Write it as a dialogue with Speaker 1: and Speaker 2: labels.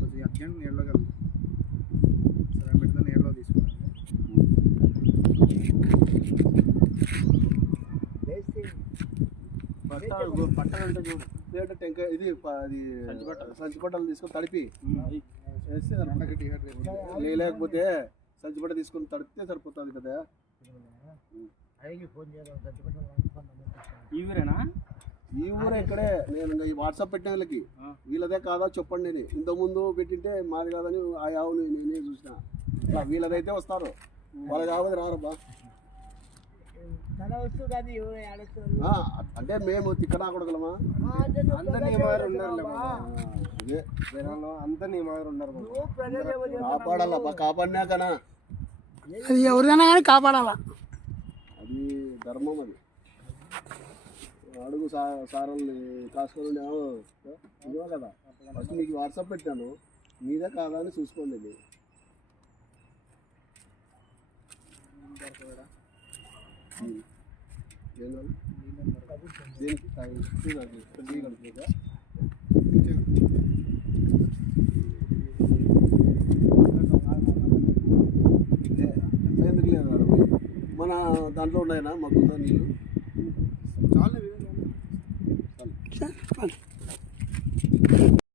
Speaker 1: కొద్దిగా అర్జెంట్ నీళ్ళలో కదా సరే నీళ్ళలో
Speaker 2: అంటే చూడు. లేదంటే టెంకాయ ఇది అది సంచి బట్టలు తీసుకొని తడిపి. లేకపోతే సంచి బట్ట తీసుకొని తడిపితే సరిపోతుంది కదా.
Speaker 1: ఈ ఊరేనా?
Speaker 2: ఈ ఊరు ఇక్కడే. నేను ఈ వాట్సాప్ పెట్టిన వాళ్ళకి. వీళ్ళదే కాదా చెప్పండి నేను. ఇంతకుముందు పెట్టింటే మాది కాదని ఆ యావుని నేనే చూసిన. వీళ్ళదైతే వస్తారు. వాళ్ళ కాబట్టి రారు బా ఆ, అంటే మేము తిక్కనా కొడగలమా
Speaker 1: అందరు నీ అందరు నీ మాదిరి ఉన్నారు.
Speaker 2: కాపాడాలా బా కాపాడినాకనా?
Speaker 3: అది ఎవరిదైనా కానీ కాపాడాలా?
Speaker 2: అది ధర్మం అది. అడుగు సా సారల్ని కాసుకొని ఇదిగో కదా. ఫస్ట్ మీకు వాట్సాప్ పెట్టాను. మీదే కాదా అని చూసుకోండి ఇది? దేనికి? మన దాంట్లో ఉన్నాయనా? మగ్గుతా నీళ్ళు?
Speaker 1: చాలు.